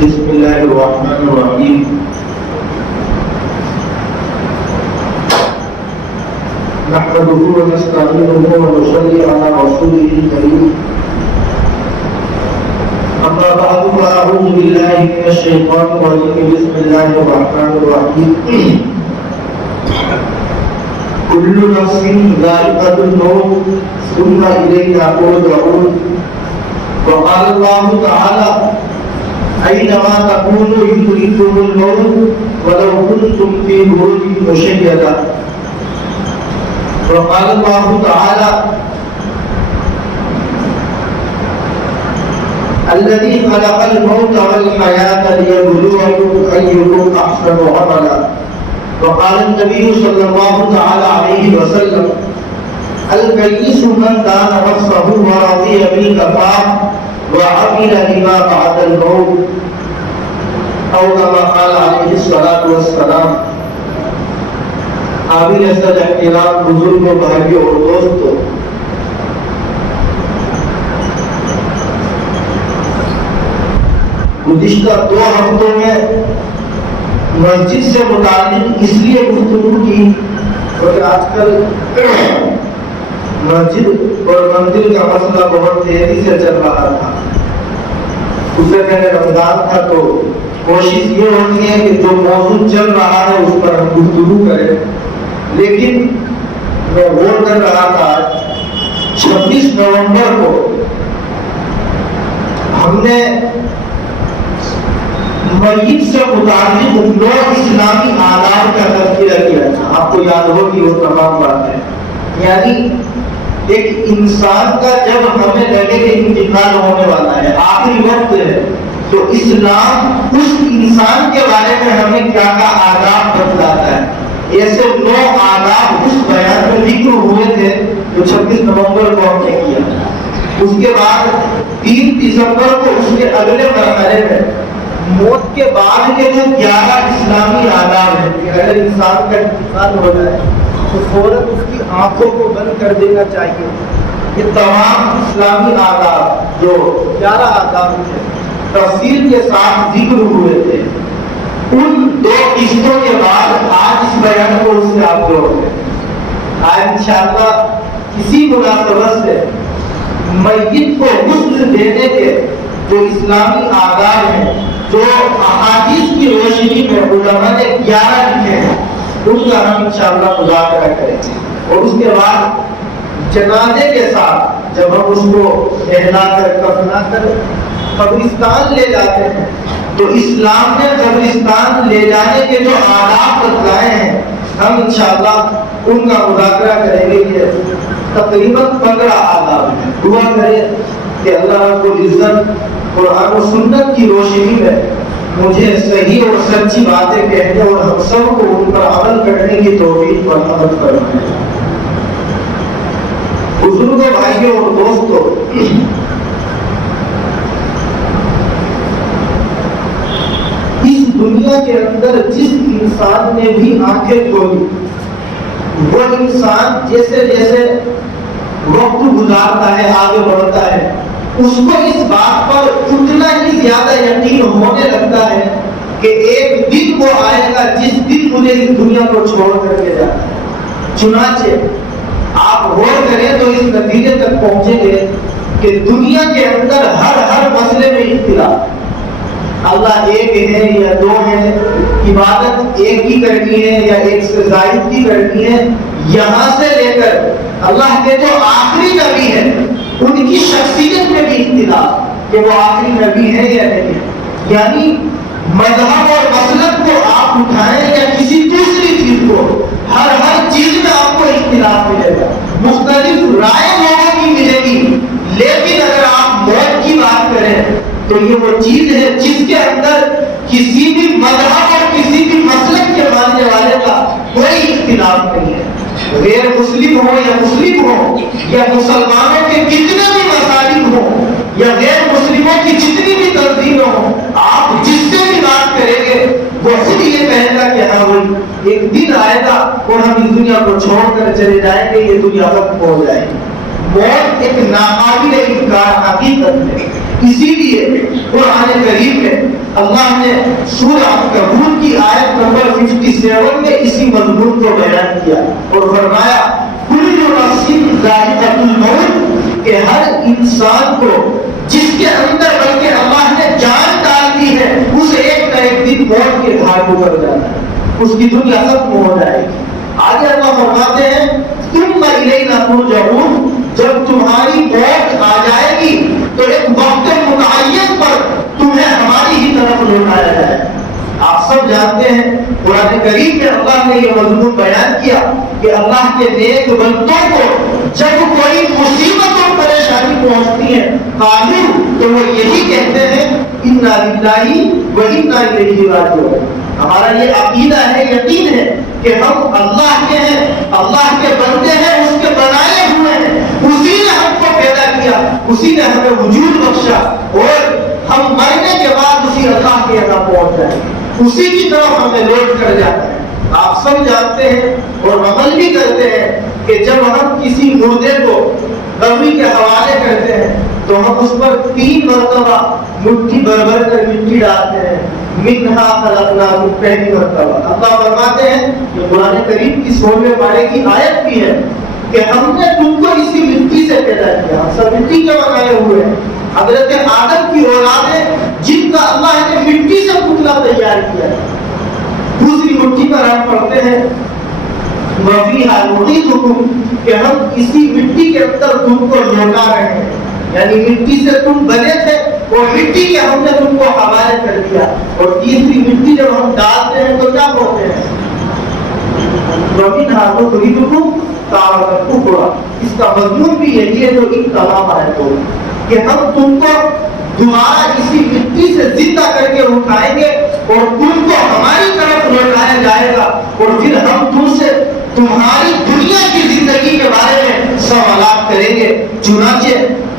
بسم الله الرحمن الرحيم نحمده ونستعينه ونصلي على رسوله الكريم أما بعد فأعوذ بالله من الشيطان الرجيم بسم الله الرحمن الرحيم كل نفس ذائقة الموت ثم إلينا ترجعون وقال الله تعالى أينما تكونوا يدرككم الموت ولو كنتم في بروج مشيدة وقال الله تعالى الذي خلق الموت والحياة ليبلوكم أيكم أحسن عملا وقال النبي صلى الله تعالى عليه وسلم الكيس من دان نفسه ورضي بالكفاح وعمل لما بعد الموت او كما قال عليه الصلاة والسلام. قابل صد احترام بزرگوں بھائیوں اور دوستوں، گزشتہ 2 ہفتوں میں مسجد سے متعلق اس لیے گفتگو کی کیونکہ آج کل مسجد اور مندر کا مسئلہ بہت تیزی سے چل رہا تھا. اس سے پہلے رمضان تھا تو کوشش یہ ہوتی ہے کہ جو موضوع چل رہا ہے اس پر ہم گفتگو کریں، لیکن میں غور کر رہا تھا 26 نومبر کو ہم نے میت سے متعلق 9 اسلامی آداب کا تذکرہ کیا تھا. آپ کو یاد ہوگی وہ تمام باتیں، یعنی ایک انسان کا جب ہمیں لگے کہ انتقال ہونے والا ہے، آخری وقت ہے، تو اسلام اس انسان کے بارے میں ہمیں کیا کیا آداب بتلاتا ہے. ایسے 9 آداب اس بیان میں ذکر ہوئے تھے جو 26 نومبر کو ہم نے کیا. اس کے بعد 3 دسمبر کو اس کے اگلے مرحلے میں موت کے بعد کے جو 11 اسلامی آداب ہیں کہ اگر انسان کا انتقال ہو جائے تو فوراً اس کی آنکھوں کو بند کر دینا چاہیے. یہ تمام اسلامی آداب جو 11 آداب ہیں تفصیل کے ساتھ ذکر ہوئے تھے. ان 2 قسطوں کے بعد آج اس بیان کو اس سے آپ جوڑ گے. آج انشاءاللہ کسی مناسبت سے میت کو غسل دینے کے جو اسلامی آداب ہیں جو احادیث کی روشنی میں علماء نے 11 لکھے ہیں ان کا ہم انشاءاللہ مذاکرہ کریں گے. اور اس کے بعد جنازے کے ساتھ جب ہم اس کو نہلا کر کفنا کر قبرستان لے جاتے ہیں تو اسلام نے قبرستان لے جانے کے جو آداب بتلائے ہیں ہم انشاءاللہ ان کا مذاکرہ کریں گے. کہ تقریباً 15 آداب ہیں. دعا کریں کہ اللہ رب العزت قرآن و سنت کی روشنی میں مجھے صحیح اور سچی باتیں کہنے اور ہم سب کو ان پر عمل کرنے کی توفیق مرحمت فرمائے. بزرگوں، بھائیوں اور دوستوں، اس دنیا کے اندر جس انسان نے بھی آنکھیں کھولی وہ انسان جیسے جیسے وقت گزارتا ہے آگے بڑھتا ہے اس کو اس بات پر اتنا ہی زیادہ یقین ہونے لگتا ہے کہ ایک دن وہ آئے گا جس دن مجھے اس دنیا کو چھوڑ کر کے جانا ہے. چنانچہ آپ غور کریں تو اس نتیجے تک پہنچیں گے کہ دنیا کے اندر ہر مسئلے میں اختلاف. اللہ ایک ہے یا 2 ہے، عبادت ایک ہی کرنی ہے یا ایک سے زائد کی کرنی ہے، یہاں سے لے کر اللہ کے جو آخری نبی ہیں ان کی شخصیت میں بھی اختلاف کہ وہ آخری نبی ہے یا نہیں ہے. یعنی مذہب اور مسلک کو آپ اٹھائیں یا کسی دوسری چیز کو، ہر چیز میں آپ کو اختلاف ملے گا، مختلف رائے لوگوں کی ملے گی. لیکن اگر آپ موت کی بات کریں تو یہ وہ چیز ہے جس کے اندر کسی بھی مذہب اور کسی بھی مسلک کے ماننے والے کا کوئی اختلاف نہیں ہے. غیر مسلم ہو یا مسلم ہو یا مسلمانوں کے کتنے بھی مسالک ہوں یا غیر مسلموں کی جتنی بھی تنظیمیں ہوں، آپ جس سے بھی بات کریں گے وہ خود یہ کہے گا کہ ہاں وہی ایک دن آئے گا اور ہم اس دنیا کو چھوڑ کر چلے جائیں گے، یہ دنیا ختم ہو جائے گی. موت ایک ناقابل انکار حقیقت ہے. اسی لیے قرآن کریم میں اللہ نے سورہ عنکبوت کی آیت نمبر 57 میں اسی مضمون کو بیان کیا اور فرمایا کل نفس ذائقۃ الموت، کہ ہر انسان کو جس کے اندر بلکہ اللہ نے جان ڈال دی ہے اسے ایک نہ ایک دن موت کے گھاٹ اتر جانا ہے، اس کی دنیا ختم ہو جائے گی۔ آگے اللہ فرماتے ہیں ثم الینا ترجعون، جب تمہاری موت آ جائے گی تو ایک وقت متعین پر تمہیں ہماری ہی طرف لوٹایا جائے گا۔ آپ سب جانتے ہیں قرآن کریم میں اللہ نے یہ مضمون بیان کیا کہ اللہ کے نیک بندوں کو جب کوئی مصیبت اور پریشانی پہنچتی ہے قالوا، تو وہ یہی کہتے ہیں انا للہ و انا الیہ راجعون، ہمارا یہ عقیدہ ہے، یقین ہے کہ ہم اللہ کے ہیں، اللہ کے بندے ہیں، اس کے بنائے ہوئے ہیں، اسی نے ہم کو پیدا کیا، اسی نے ہمیں وجود بخشا، اور ہم مرنے کے بعد اسی اللہ کے یہاں پہنچ جائیں گے، اسی کی طرف ہمیں لوٹ کر جانا ہے۔ آپ سب جانتے ہیں اور عمل بھی کرتے ہیں کہ جب ہم کسی مردے کو قبر کے حوالے کرتے ہیں تو ہم اس پر 3 مرتبہ مٹھی بھر بھر کر مٹی ڈالتے ہیں، منہا خلقناکم، پہلی مرتبہ۔ اللہ فرماتے ہیں کہ قرآن کریم کی 16ویں پارے کی آیت بھی ہے کہ ہم نے تم کو اسی مٹی سے پیدا کیا، ہم سب مٹی کے بنائے ہوئے ہیں۔ حضرت آدم کی اولادیں جن کا اللہ نے مٹی سے پتلا تیار کیا ہے۔ دوسری مٹھی پر ہم پڑھتے ہیں وَفِيهَا نُعِيدُكُمْ، کہ ہم اسی مٹی کے اندر تم کو لوٹا رہے ہیں، یعنی مٹی سے تم بنے تھے اور مٹی کے ہم نے تم کو حوالے کر دیا، اور تیسری مٹی جب ہم ڈالتے ہیں تو کیا بولتے ہیں وَمِنْهَا نُخْرِجُكُمْ تَارَةً أُخْرَىٰ، اس کا مضمون بھی یہی ہے جو ان تمام آیتوں کہ ہم تم کو دوبارہ اسی مٹی سے زندہ کر کے اٹھائیں گے اور تم کو ہماری طرف لوٹایا جائے گا، اور پھر ہم تم سے تمہاری دنیا کی زندگی کے بارے میں سوالات کریں گے۔ چنانچہ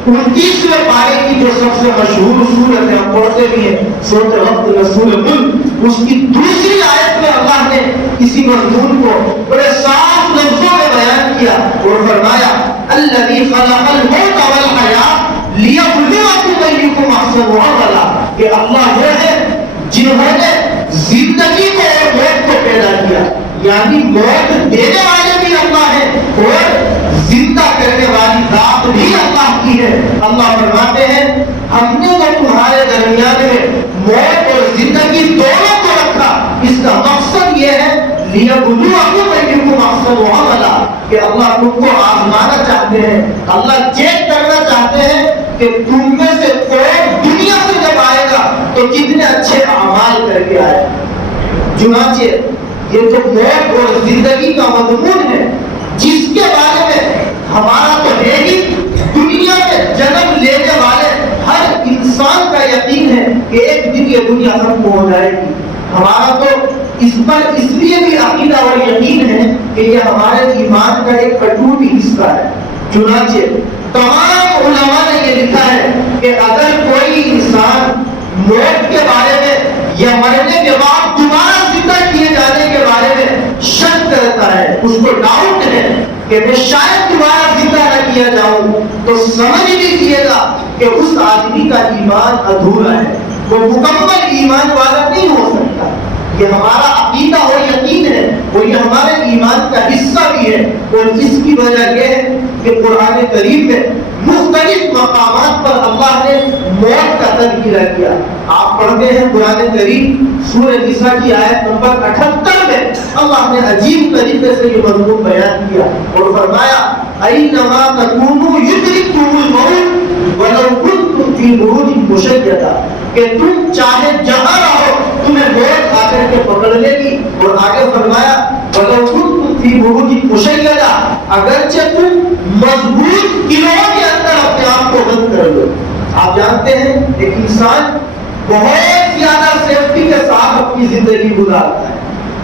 29ویں پارے کی جو سب سے مشہور سورت ہے، ہم پڑھتے بھی ہیں، سورۃ وقت میں سورۃ ملک، اس کی دوسری آیت میں اللہ نے اسی مضمون کو بڑے صاف لفظوں میں بیان کیا اور فرمایا الذی خلق الموت والحیاۃ لیبلوکم ایکم احسن عملا، کہ اللہ وہ ہے جنہوں نے زندگی کو اور موت کو پیدا کیا، یعنی موت دینے والے بھی اللہ ہے اور زندہ کرنے والی ذات بھی اللہ کی ہے۔ اللہ فرماتے ہیں ہم نے وہ تمہارے درمیان میں موت اور زندگی دونوں کو رکھا، اس کا مقصد یہ ہے لیبلوکم ایکم احسن عملا، کہ اللہ تم کو آزمانا چاہتے ہیں، اللہ چیک کرنا چاہتے ہیں کہ تم میں سے کوئی دنیا سے جب آئے گا تو کتنے اچھے اعمال کر کے آئے۔ چنانچہ یہ جو موت اور زندگی کا مضمون ہے جس کے بارے میں ہمارا تو ہے ہی، دنیا میں جنم لینے والے ہر انسان کا یقین ہے کہ ایک دن یہ دنیا ختم ہو جائے گی، ہمارا تو اس پر اس لیے بھی عقیدہ اور یقین ہے کہ یہ ہمارے ایمان کا ایک اٹوٹ حصہ ہے۔ چنانچہ تمام علماء نے یہ لکھا ہے کہ اگر کوئی انسان موت کے بارے میں یا مرنے کے بعد دوبارہ زندہ کیے جانے کے بارے میں شک کرتا ہے، اس کو ڈاؤٹ ہے کہ میں شاید دوبارہ زندہ نہ کیا جاؤں، تو سمجھ لیجیے گا کہ اس آدمی کا ایمان ادھورا ہے، وہ مکمل ایمان والا نہیں ہو سکتا۔ یہ ہمارا عقیدہ اور یقین ہے اور یہ ہمارے ایمان کا حصہ بھی ہے، اور اس کی وجہ یہ ہے کہ قرآن کریم میں مختلف مقامات پر اللہ نے موت کا تذکرہ کیا۔ آپ پڑھتے ہیں قرآن کریم سورہ نساء کی آیت نمبر 78 میں اللہ نے عجیب طریقے سے یہ مضمون بیان کیا اور فرمایا اینما تکونوا یدرککم الموت ولو کنتم فی بروج مشیدہ، کہ تم چاہے جہاں رہو تمہیں موت آ کر کے پکڑ لے گی، اور آگے فرمایا وَلَوْ كُنْتُمْ فِي بُرُوجٍ مُشَيَّدَةٍ، اگرچہ تم مضبوط قلعوں کے اندر اپنے آپ کو بند کر لو۔ آپ جانتے ہیں ایک انسان بہت زیادہ سیفٹی کے ساتھ اپنی زندگی گزارتا ہے،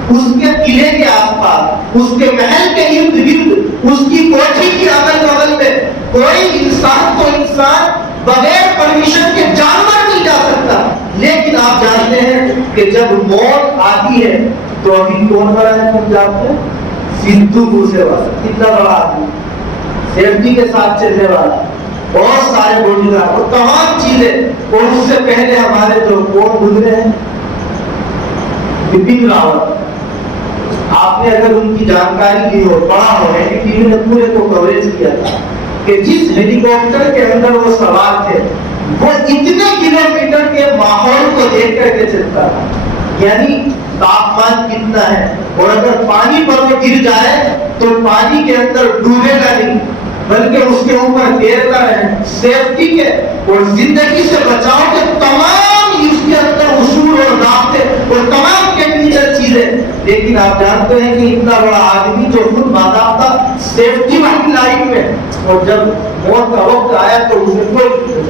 اس کے قلعے کے آس پاس، اس کے محل کے ارد گرد، اس کی کوٹھی کی اگل بغل میں کوئی انسان کو انسان بغیر پرمیشن کے جانور نہیں جا سکتا۔ لیکن آپ جانتے ہیں کہ جب موت آتی ہے تو ابھی کون بڑا ہے، تم جانتے ہیں؟ سدھو موسے والا، کتنا بڑا آدمی، سیفٹی کے ساتھ چلنے والا، بہت سارے موجودات اور تمام چیزیں، اور اس سے پہلے ہمارے جو کون گزرے ہیں، بپن راوت، آپ نے اگر ان کی جانکاری لی ہو، پڑھا ہو، ٹی وی نے پورے کو کوریج کیا تھا کہ جس ہیلی کاپٹر کے اندر وہ سوار تھے وہ اتنے کلومیٹر کے ماحول کو دیکھ کر کے چلتا تھا، یعنی تاپمان کتنا ہے، اور اگر پانی پر وہ گر جائے تو پانی کے اندر ڈوبے گا نہیں بلکہ اس کے اوپر تیرتا رہے، سیفٹی کے اور زندگی سے بچاؤ کے تمام اس کے اندر اصول اور ضابطے اور تمام ٹیکنیکل چیزیں۔ لیکن آپ جانتے ہیں کہ اتنا بڑا آدمی جو خود باضابطہ سیفٹی والی لائف میں، اور جب موت کا وقت آیا تو اسے کوئی،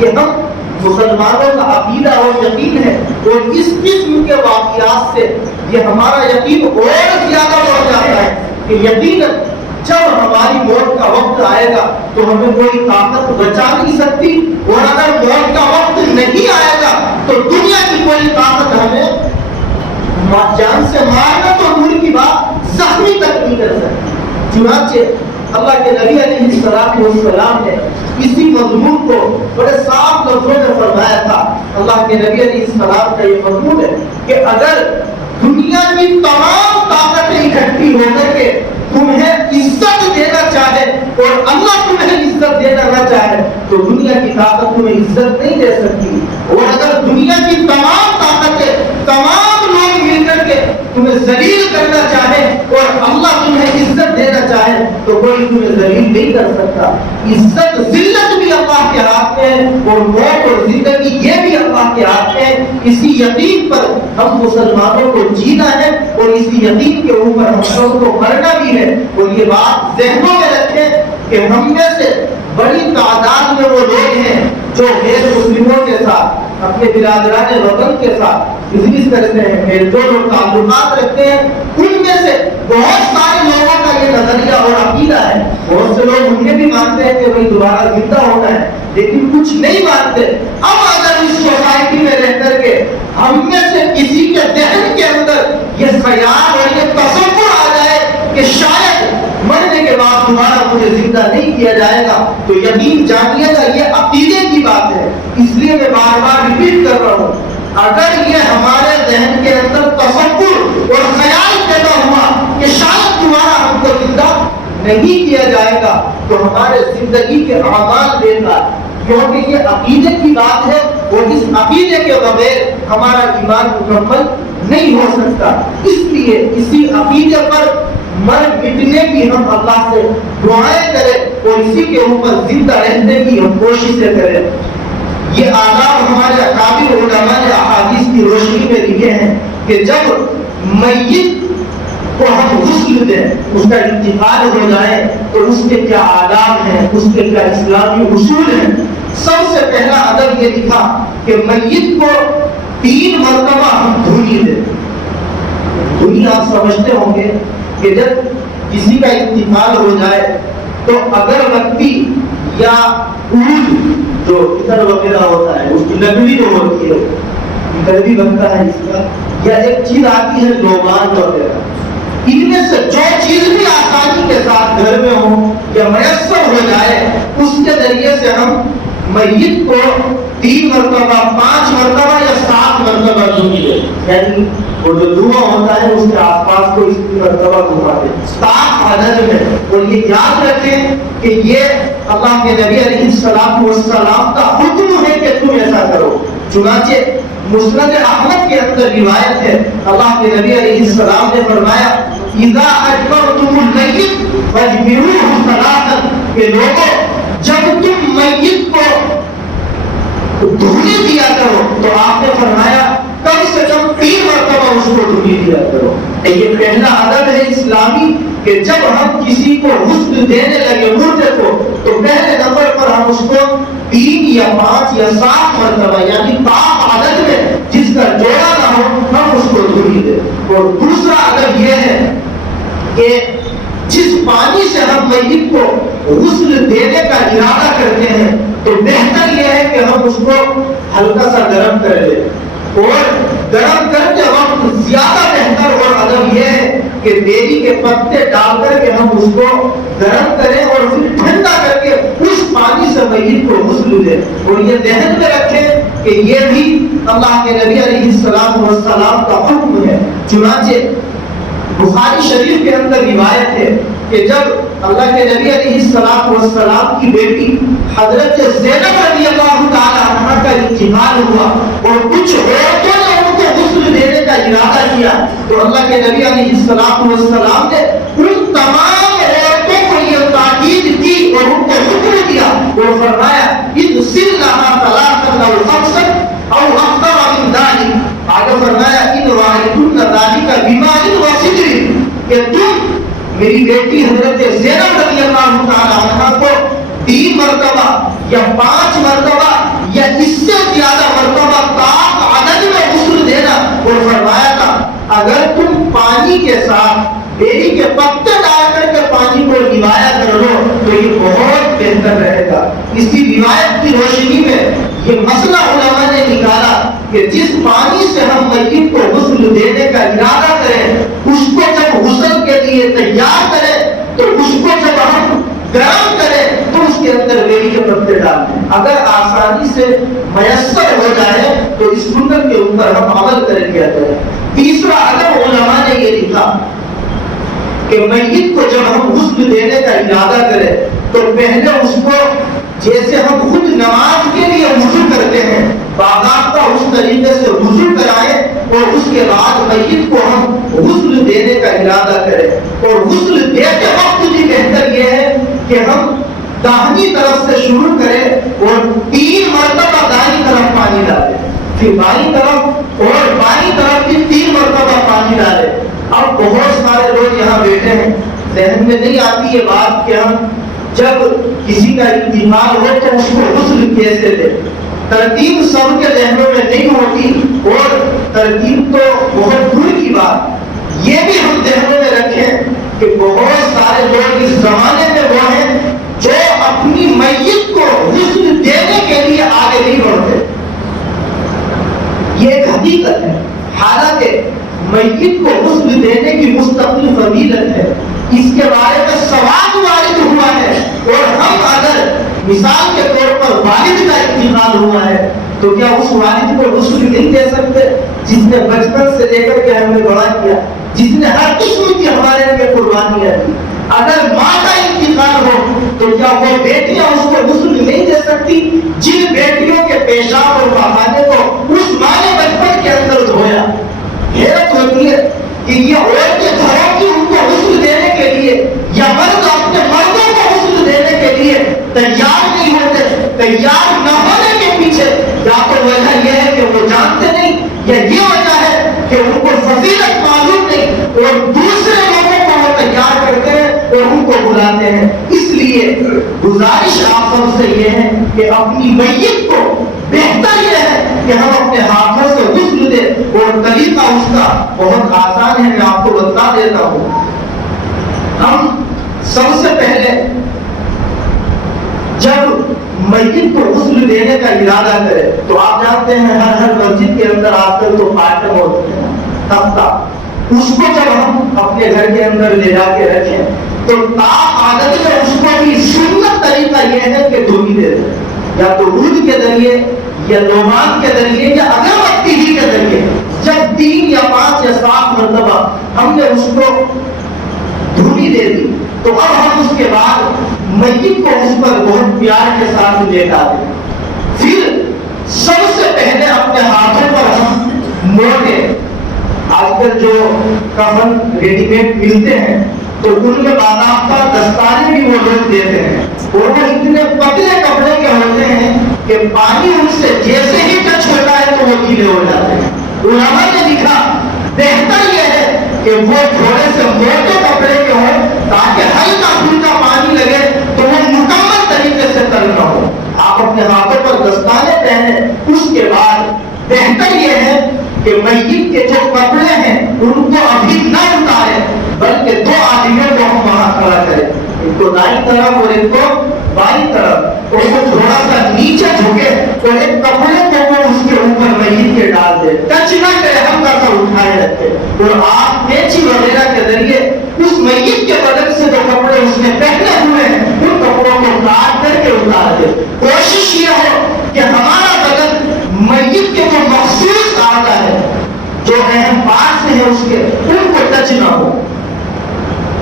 یہ ہم مسلمانوں کا عقیدہ اور یقین ہے، اور اس قسم کے واقعات سے یہ ہمارا یقین اور زیادہ بڑھ جاتا ہے کہ یقیناً جب ہماری موت کا وقت آئے گا تو ہمیں کوئی طاقت بچا نہیں سکتی، اور اگر موت کا وقت نہیں آئے گا تو دنیا کی کوئی طاقت ہمیں جان سے مارنا تو دور کی بات زخمی تک نہیں کر سکتی۔ چنانچہ اللہ کے نبی علیہ السلام نے اسی مضمون کو بڑے صاف لفظوں میں فرمایا تھا۔ اللہ کے نبی علیہ السلام کا یہ مضمون ہے کہ اگر دنیا کی تمام طاقتیں اکٹھی ہو کر کے تمہیں عزت دینا چاہے اور اللہ تمہیں عزت دینا نہ چاہے تو دنیا کی طاقت تمہیں عزت نہیں دے سکتی، اور اگر دنیا کی تمام طاقتیں، تمام لوگ مل کر کے تمہیں ذلیل کرنا چاہے اور اللہ تمہیں عزت دینا چاہے تو کوئی تمہیں ذلیل نہیں کر سکتا۔ عزت ذلت بھی اللہ کے ہاتھ میں ہے، اور موت اور زندگی یہ بھی اللہ کے ہاتھ میں ہے۔ اسی یقین پر ہم مسلمانوں کو جینا ہے، اور اسی یقین کے اوپر ہم سب کو مرنا بھی ہے۔ اور یہ بات ذہنوں میں رکھیں کہ ہم میں سے بڑی تعداد میں وہ لوگ ہیں جو غیر مسلموں کے ساتھ، اپنے برادران وطن کے ساتھ بزنس کرتے ہیں، میل جول اور تعلقات رکھتے ہیں۔ ان میں سے بہت سارے لوگوں کا یہ نظریہ اور عقیدہ ہے، بہت سے لوگ انہیں بھی مانتے ہیں کہ بھائی دوبارہ زندہ ہونا ہے، لیکن کچھ نہیں مانتے۔ اب اگر اس سوسائٹی میں رہ کر کے ہم میں سے کسی کے ذہن کے اندر یہ خیال اور یہ تصور آ جائے کہ شاید مرنے کے بعد دوبارہ مجھے زندہ نہیں کیا جائے گا، تو یقین جانیے گا یہ عقیدے کی بات ہے۔ اس لیے میں بار بار ریپیٹ کر رہا ہوں، اگر یہ ہمارے ذہن کے اندر تصور اور خیال پیدا ہوا کہ شاید دوبارہ ہم کو زندہ نہیں کیا جائے گا تو ہمارے زندگی کے اعمال بیکار، کیونکہ یہ عقیدے کی بات ہے، اور اس عقیدے کے بغیر ہمارا ایمان مکمل نہیں ہو سکتا۔ اس لیے اسی عقیدے پر مر مٹنے کی ہم اللہ سے دعائیں کریں، اور اسی کے اوپر زندہ رہنے کی ہم کوششیں کریں۔ یہ آداب ہمارے اکابر علماء نے احادیث کی روشنی میں لکھے ہیں کہ جب میت کو ہم غسل دیں، اس کا انتقال ہو جائے تو اس کے کیا آداب ہیں، اس کے کیا اسلامی اصول ہیں۔ سب سے پہلا ادب یہ لکھا کہ میت کو 3 مرتبہ ہم دھونی دیں۔ دھونی آپ سمجھتے ہوں گے کہ جب کسی کا انتقال ہو جائے تو اگر بتی یا اود جو ادھر وغیرہ ہوتا ہے، اس کی لکڑی جو ہوتی ہے، ادھر بھی بنتا ہے اس کا، یا ایک چیز آتی ہے لوبان وغیرہ، ان میں سے جو چیز بھی آسانی کے ساتھ گھر میں ہو یا میسر ہو جائے، اس کے ذریعے سے ہم میت کو 3 مرتبہ، 5 مرتبہ یا 7 مرتبہ دھونی دیں، یعنی وہ جو دھواں ہوتا ہے اس کے آس پاس کو اس کی مرتبہ گھما دیں 7 عدد میں۔ اور یہ یاد رکھیں کہ یہ اللہ کے نبی علیہ السلام کا حکم ہے کہ تم ایسا کرو۔ چنانچہ مسند احمد کے اندر روایت ہے، اللہ کے نبی علیہ السلام نے فرمایا اذا اجبرتم المیت فاجبروه ثلاثا، کہ لوگوں جب تم میت کو دھونی دیا کرو تو آپ نے فرمایا کم سے کم 3 مرتبہ اس کو دھونی دیا کرو۔ یہ پہلا عدد ہے اسلامی کہ جب ہم کسی کو غسل دینے لگے مردے کو تو پہلے نمبر پر ہم اس کو 3 یا 5 یا 7 مرتبہ، یعنی تام عدد میں جس کا جوڑا نہ ہو، ہم اس کو دھونی دیں۔ اور دوسرا عدد یہ ہے کہ جس پانی سے ہم میت کو غسل دینے کا ارادہ کرتے ہیں تو بہتر یہ ہے کہ ہم اس کو ہلکا سا گرم کر لیں، اور گرم کرتے وقت زیادہ بہتر اور ادب یہ ہے کہ بیری کے پتے ڈال کر کے ہم اس کو گرم کریں اور پھر ٹھنڈا کر کے اس پانی میت کو غسل دے. اور یہ ذہن میں رکھیں کہ یہ بھی اللہ کے نبی علیہ السلام کا حکم ہے. چنانچہ بخاری شریف کے اندر روایت ہے کہ جب اللہ کے نبی علیہ السلام کی بیٹی حضرت زینب رضی اللہ تعالی عنہا کا انتقال ہوا اور کچھ عورتوں نے ان کو غسل دینے کا ارادہ کیا تو اللہ کے نبی علیہ السلام نے ان تمام عورتوں کو یہ تاکید کی اور ان کو حکم دیا اور فرمایا اغسل لها ثلاثا او خمسا او اكثر من ذلك. آگے فرمایا ان رأيتن ذلك بماء وسدر کہ تم میری بیٹی حضرت زینب رضی اللہ تعالی عنہا کو 3 مرتبہ یا 5 مرتبہ یا اس سے زیادہ مرتبہ طاق عدد میں غسل دینا. اور فرمایا تھا اگر تم پانی کے ساتھ بیری کے پتے ڈال کر کے پانی کو نوایا کر لو تو یہ بہت بہتر رہے گا. اسی روایت کی روشنی میں یہ مسئلہ علماء نے نکالا کہ جس پانی سے ہم میت کو غسل دینے کا ارادہ کریں اس کو جب غسل کے لیے تیار کریں تو اس کو جب ہم گرم کریں تو اس کے اندر بیری کے پتے ڈال دیں. اگر آسانی سے میسر ہو جائے تو اس سنت کے اوپر ہم عمل کریں گے. تیسرا اگر علماء نے یہ لکھا کہ میت کو جب ہم غسل دینے کا ارادہ کریں تو پہلے اس کو جیسے ہم خود نماز کے لیے وضو کرتے ہیں باضابطہ اس طریقے سے وضو کرائیں اور اس کے بعد میت کو ہم غسل دینے کا ارادہ کریں. اور غسل دیتے وقت بھی بہتر یہ ہے کہ ہم داہنی طرف سے شروع کریں اور 3 مرتبہ دائیں طرف پانی ڈالیں پھر بائیں طرف اور بائیں طرف بھی 3 مرتبہ پانی ڈالیں. اب بہت سارے لوگ یہاں بیٹھے ہیں ذہن میں نہیں آتی یہ بات کہ ہم جب کسی کا انتقال ہو تو اس کو غسل کیسے دے. ترتیب سب کے ذہنوں میں نہیں ہوتی اور ترتیب تو بہت دور کی بات. یہ بھی ہم ذہنوں میں رکھیں کہ بہت سارے لوگ اس زمانے میں وہ ہیں جو اپنی میت کو غسل دینے کے لیے آگے نہیں بڑھتے. یہ ایک حقیقت ہے. حالانکہ میت کو غسل دینے کی مستقل فضیلت ہے. اس کے بارے میں ثواب وارد ہوا ہے. اور ہم اگر مثال کے طور پر والد کا انتقال ہوا ہے تو کیا اس والد کو غسل نہیں دے سکتے جس نے بچپن سے لے کر کے ہمیں بڑا کیا, جس نے ہر قسم کی ہمارے لیے قربانیاں دی. اگر ماں کا انتقال ہو تو کیا وہ بیٹیاں اس کو غسل نہیں دے سکتی جن بیٹیوں کے پیشاب اور پخانے کو اس ماں نے بچپن کے اندر دھویا. حیرت ہوتی ہے کہ یہ عورتیں گھروں کی ان کو غسل دینے کے لیے یا مرد اپنے مردوں کو غسل دینے کے لیے تیار نہیں ہوتے. تیار نہ ہونے کے پیچھے یا تو وجہ یہ ہے کہ وہ جانتے نہیں یا یہ وجہ ہے کہ ان کو فضیلت معلوم نہیں اور دوسرے لوگوں کو وہ تیار کرتے ہیں اور ان کو بلاتے ہیں. اس لیے گزارش آپ سب سے یہ ہے کہ اپنی میت کو بہتر یہ ہے کہ ہم اپنے ہاتھوں سے غسل دیں. اور طریقہ اس کا بہت آسان ہے, میں آپ کو بتا دیتا ہوں. ہم سب سے پہلے جب میت کو غسل دینے کا ارادہ کریں تو آپ جانتے ہیں ہر مسجد کے اندر آج کل تو پاٹن ہوتے ہیں تختہ, اس کو جب ہم اپنے گھر کے اندر لے جا کے رکھیں تو طاق عادت میں اس کو بھی سنت طریقہ یہ ہے کہ دھوبی دے دیں یا تو دودھ کے ذریعے یا لومان کے ذریعے یا اگربتی ہی کے ذریعے. جب 3 یا 5 یا 7 مرتبہ ہم نے اس کو دھوبی دے دی تو اب ہم اس کے بعد میت کو اس پر بہت پیار کے ساتھ لیٹا دیں. پھر سب سے پہلے اپنے ہاتھوں پر ہم موٹے, آج کل جو کفن ریڈی میڈ ملتے ہیں تو ان میں باضابطہ دستانے بھی وہ لوگ دیتے ہیں اور وہ اتنے پتلے کپڑے کے ہوتے ہیں کہ پانی ان سے جیسے ہی ٹچ ہوتا ہے تو وہ گیلے ہو جاتے ہیں. علماء نے لکھا بہتر یہ ہے کہ وہ تھوڑے سے موٹے کپڑے کے ہوں تاکہ ہلکا پھلکا پانی لگے تو وہ مکمل طریقے سے تر نہ ہو. آپ اپنے ہاتھوں پر دستانے پہنے. اس کے بعد بہتر یہ ہے کہ میت کے جو کپڑے ہیں ان کو ابھی نہ اتارے بلکہ 2 آدمیوں کو ہم وہاں کھڑا کریں, ایک کو دائیں طرف اور ایک کو بائیں طرف, اور وہ تھوڑا سا نیچے جھکے اور ایک کپڑے کو وہ اس کے اوپر میت کے ڈال دے, ٹچ نہ کرے, ہم کا سا اٹھائے رکھے اور آپ قینچی وغیرہ کے ذریعے اس میت کے بدن سے جو کپڑے اس نے پہنے ہوئے ہیں ان کپڑوں کپڑوں کو کاٹ کر کے اتار دے. کوشش یہ ہو کہ ہمارا بدن میت کے جو مخصوص اعضاء ہے، جو اہم پارٹس ہیں اس کے، ان کو ٹچ نہ ہو.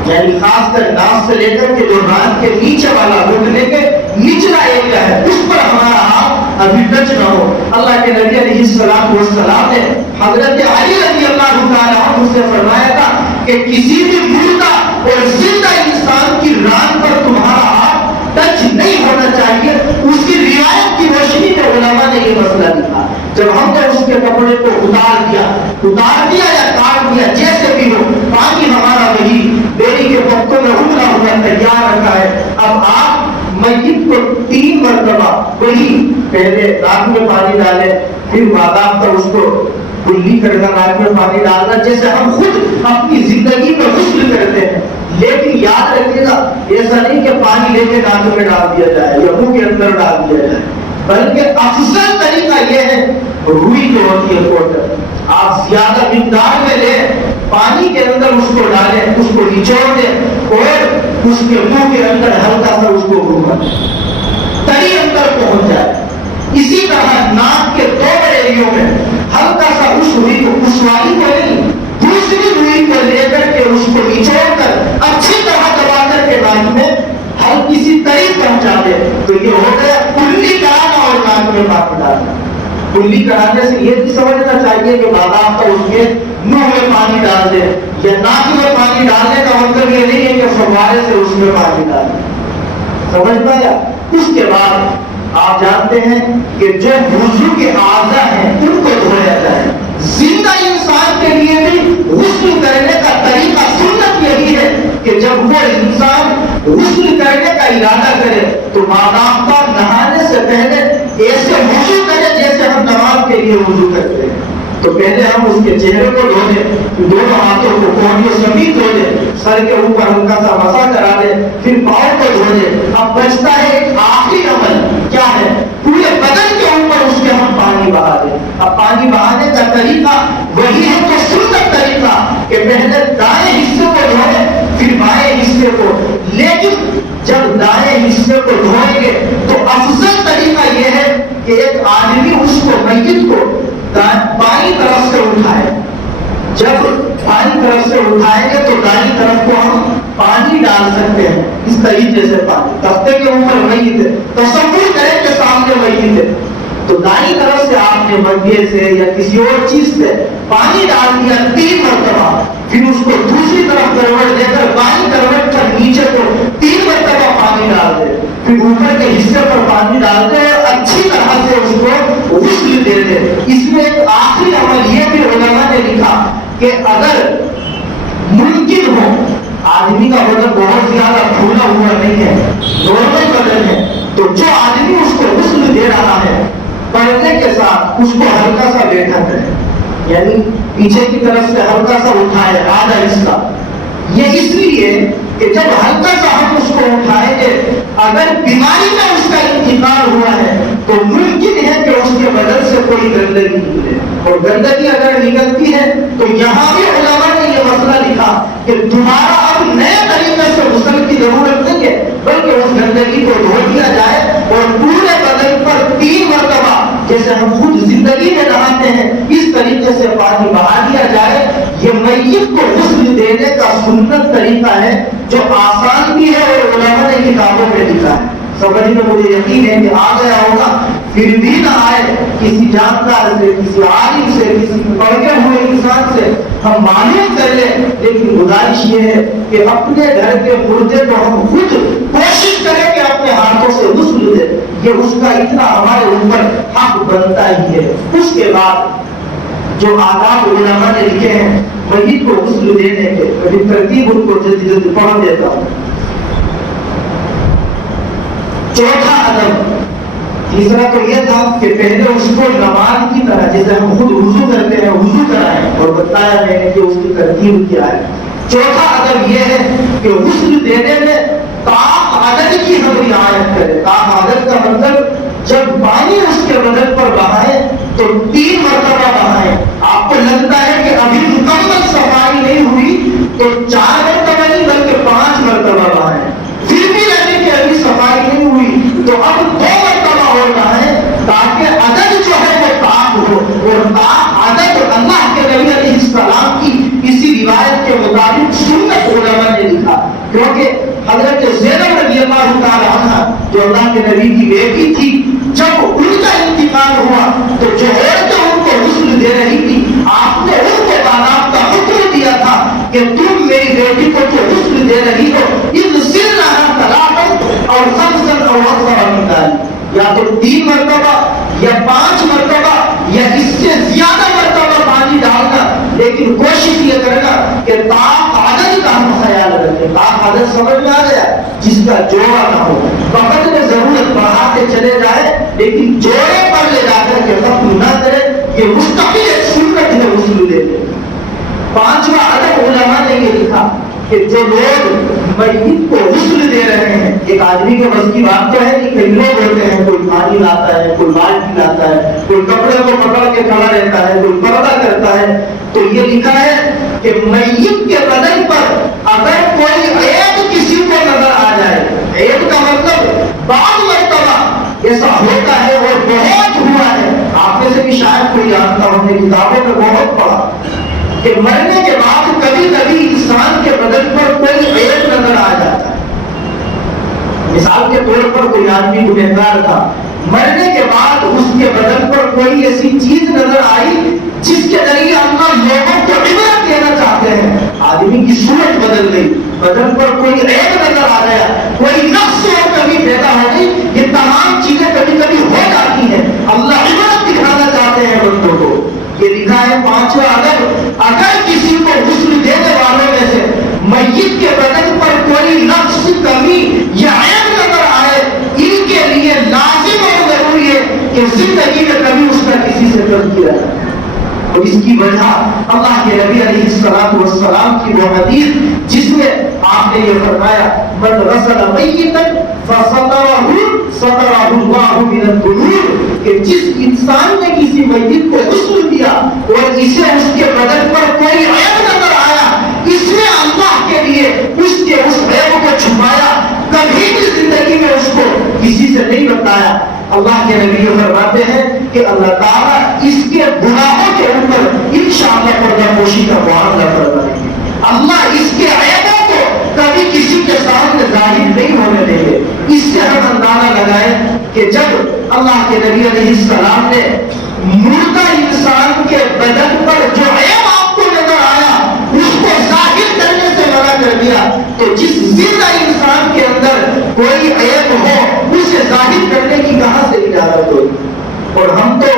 یعنی خاص کر ناس سے لے کر کے جو ران کے نیچے والا گھٹنے کے نچلا ایریا ہے، اس پر ہمارا ہاتھ ابھی ٹچ نہ ہو. اللہ کے نبی علیہ السلام نے حضرت علی رضی اللہ تعالیٰ عنہ سے فرمایا تھا کہ کسی بھی مردہ اور زندہ انسان کی ران پر تمہارا ہاتھ ٹچ نہیں ہونا چاہیے. اس کی روایت کی روشنی میں علماء نے یہ مسئلہ لکھا. جب ہم نے اس کے کپڑے کو اتار دیا یا کاٹ دیا، جیسے بھی ہو، پانی ہمارا وہی بیری کے پتوں میں ابلا ہوا تیار رکھا ہے. اب آپ میت کو 3 مرتبہ وہی پہلے ناک میں پانی ڈالیں، پھر بادام پر اس کو کلی کرنا، ناک میں پانی ڈالنا، جیسے ہم خود اپنی زندگی میں غسل کرتے ہیں. لیکن یاد رکھیے گا، ایسا نہیں کہ پانی لے کے ناک میں ڈال دیا جائے یا منہ کے اندر ڈال دیا جائے، بلکہ افضل طریقہ یہ ہے، روئی جو ہوتی ہے پاؤڈر، آپ زیادہ مقدار میں لیں، پانی کے اندر اس کو ڈالیں، اس کو نچوڑ دیں اور اس کے منہ کے اندر ہلکا سا اس کو گھومیں، تری اندر پہنچ جائے. اسی طرح ناک کے 2 ایریوں میں ہلکا سا اس روئی کو، اس والی کو نہیں، دوسری روئی کو لے کر کے اس کو نچوڑ کر اچھی طرح دبا کر کے ناک میں ہلکی سی تری پہنچا دے. تو یہ ہو گیا کلی کرانا اور ناک میں پانی ڈالنا. کلی کرانے سے یہ بھی سمجھنا چاہیے کہ بادام کا اس کے منہ میں پانی ڈال دے، یا ناک میں پانی ڈالنے کا مطلب یہ نہیں ہے کہ فوارے سے اس میں پانی ڈال دے. سمجھ پایا؟ اس کے بعد آپ جانتے ہیں کہ جو وضو کے اعضاء ہیں ان کو دھویا جائے. زندہ انسان کے لیے بھی غسل کرنے کا طریقہ سنت یہی ہے کہ جب وہ انسان غسل کرنے کا ارادہ کرے تو باضابطہ نہانے سے پہلے ایسے وضو کرے جیسے ہم نماز کے لیے وضو کرتے ہیں. تو پہلے ہم اس کے چہرے کو دھو دیں، دونوں ہاتھوں کو کوہنیوں سمیت دھو دیں، سر کے اوپر ہلکا سا مسا کرا دیں، پھر پاؤں کو دھو دیں. اب بچتا ہے ایک آخری عمل، کیا ہے؟ پورے بدن کے اوپر اس کے ہم پانی بہا دیں. اب پانی بہانے کا طریقہ وہی ہے تو سنت طریقہ کہ پہلے دائیں حصے کو دھوئیں پھر بائیں حصے کو. لیکن جب دائیں حصے کو دھوئیں گے تو افضل طریقہ یہ ہے کہ ایک آدمی اس کو، میت کو بائیں طرف سے اٹھائے. جب بائیں طرف سے اٹھائیں گے تو دائیں طرف کو ہم پانی ڈال سکتے ہیں اس طریقے سے. پانی تختے کے اوپر میت ہے، تصور کریں کہ سامنے میت ہے، تو دائیں طرف سے آپ نے مگے سے یا کسی اور چیز سے پانی ڈال دیا 3 مرتبہ، پھر اس کو دوسری طرف کروٹ دے کر بائیں کروٹ پر نیچے کو 3 مرتبہ پانی ڈال دے، پھر اوپر کے حصے پر پانی ڈال دے اور اچھی طرح سے اس کو غسل دے دے. اس میں ایک آخری عمل یہ بھی علماء نے لکھا کہ اگر ممکن ہو، آدمی کا بدن بہت زیادہ پھولا ہوا نہیں ہے، نارمل بدن ہے، تو جو آدمی اس کو غسل دے رہا ہے پڑھنے کے ساتھ اس کو ہلکا سا بیٹھا کرے، یعنی پیچھے کی طرف سے ہلکا سا اٹھائے آدھا حصہ. یہ اس لیے کہ جب ہلکا سا ہم اس کو اٹھائیں گے، اگر بیماری میں اس کا انتقال ہوا ہے تو ممکن ہے کہ اس کے بدن سے کوئی گندگی نکلے، اور گندگی اگر نکلتی ہے تو یہاں بھی علماء نے یہ مسئلہ لکھا کہ دوبارہ اب نئے طریقے سے غسل کی ضرورت نہیں ہے، بلکہ اس گندگی کو دھو دیا جائے اور پورے بدن پر 3 مرتبہ جیسے ہم خود زندگی میں نہاتے ہیں اس طریقے سے پانی بہا دیا جائے. یہ میت کو غسل دینے کا سنت طریقہ ہے جو آسان بھی ہے اور علماء نے کتابوں میں لکھا ہے. سمجھ میں مجھے یقین ہے کہ آ گیا ہوگا، پھر بھی نہ آئے کسی جانکار سے، کسی عالم سے، کسی پڑھے ہوئے انسان سے ہم معلوم کر لیں. لیکن گزارش یہ ہے کہ اپنے گھر کے مردے کو ہم خود کوشش کریں کہ اپنے ہاتھوں سے غسل دیں. یہ اس کا اتنا ہمارے اوپر حق بنتا ہی ہے. اس کے بعد جو آداب علماء نے لکھے ہیں میت کو غسل دینے کے، کبھی ترتیب ان کو جلدی جلدی پڑھ دیتا ہوں. چوتھا ادب، تیسرا تو یہ تھا کہ پہلے اس کو نماز کی طرح جیسے ہم خود وضو کرتے ہیں وضو کرائیں، اور بتایا میں نے کہ اس کی ترتیب کیا ہے. چوتھا ادب یہ ہے کہ غسل دینے میں طاق عدد کی ہم رعایت کریں. طاق عدد کا مطلب جب پانی اس کے بدن پر بہائیں تو 3 مرتبہ بہائیں. آپ کو لگتا ہے کہ ابھی مکمل صفائی نہیں ہوئی تو 4 مرتبہ نہیں بلکہ 5 مرتبہ بہائیں. پھر بھی لگے کہ ابھی صفائی مطابق سنت علماء نے لکھا، کیونکہ حضرت زینب رضی اللہ تعالیٰ عنہ جو اللہ کے نبی کی بیٹی تھی، جب ان کا انتقال ہوا تو جو عورتیں ان کو غسل دے رہی تھی، آپ نے ان کو باضابطہ حکم دیا تھا کہ تم میری بیٹی کو جو غسل دے رہی ہو، ان سرها طلاقا اور خمسا او اکثر من ذلك، یا تو 3 مرتبہ یا 5 مرتبہ یا اس سے زیادہ مرتبہ پانی ڈالنا، لیکن کوشش یہ کرنا کہ طاق عدد کا ہم خیال رکھیں۔ طاق عدد سمجھ میں آ گیا، جس کا جوڑا نہ ہو، وقت میں ضرورت بڑھاتے چلے جائے لیکن جوڑے پر لے جا کر کے ختم نہ کرے، یہ مستقل ایک سنت ہے غسل دینے۔ 5واں عدد علماء نے یہ لکھا کہ جو لوگ میت کو غسل دے رہے ہیں، ایک آدمی کے بس کی بات تو ہے کہ کئی لوگ ہوتے ہیں، کوئی پانی لاتا ہے، کوئی بالٹی لاتا ہے، کوئی کپڑے کو پکڑ کے کھڑا رہتا ہے، کوئی پردہ کرتا ہے، تو یہ لکھا ہے کہ میت کے بدن پر اگر کوئی عیب کسی کو نظر آ جائے، عیب کا مطلب بعض مرتبہ ایسا ہوتا ہے اور بہت ہوا ہے، آپ میں سے بھی شاید کوئی جانتا ہو، نے کتابوں میں بہت پڑھا کہ مرنے کے بعد کبھی کبھی انسان کے بدن پر کوئی عیب نظر آ جاتا ہے۔ مثال کے طور پر کوئی آدمی گنہگار تھا، مرنے کے بعد اس کے بدن پر کوئی ایسی چیز نظر آئی جس کے ذریعے اللہ لوگوں کو عبرت دینا چاہتے ہیں، آدمی کی صورت بدل گئی، بدن پر کوئی عیب نظر آ گیا، کوئی نقص اور کمی پیدا ہو گئی، یہ تمام چیزیں کبھی کبھی ہو جاتی ہیں، اللہ عبرت دکھانا چاہتے ہیں بندوں کو۔ یہ لکھا ہے 5واں عدد، اگر کسی کو غسل دینے والوں میں سے میت کے بدن پر کوئی نقص، کمی یا عیب نظر آئے، ان کے لیے لازم اور ضروری ہے کہ زندگی میں کبھی اس کا کسی سے تذکرہ کرے۔ اور اس کی وجہ اللہ کے نبی علیہ السلام کی وہ حدیث جس میں آپ نے یہ فرمایا، من غسل میتا فسترہ سترہ اللہ من الذنوب، کہ جس انسان نے کسی میت کو غسل دیا اور اسے اس کے بدن پر کوئی عیب نظر آیا، اس نے اللہ کے لیے اس کے اس عیب کو چھپایا، کبھی بھی زندگی میں اس کو کسی سے نہیں بتایا۔ اللہ کے نبی فرماتے ہیں کہ اللہ تعالیٰ اس کے گناہوں کے اوپر انشاءاللہ پردہ پوشی کا معاملہ فرمائیں گے، اللہ اس کے عیبوں کو کبھی کسی کے سامنے ظاہر نہیں ہونے دیں گے۔ اس سے ہم اندازہ لگائیں کہ جب اللہ کے نبی علیہ السلام نے مردہ انسان کے بدن پر جو عیب آپ کو نظر آیا اس کو ظاہر کرنے سے منع کر دیا، تو جس زندہ انسان کے اندر کوئی عیب ہو اسے ظاہر کرنے کی کہاں سے اجازت ہوئی؟ اور ہم تو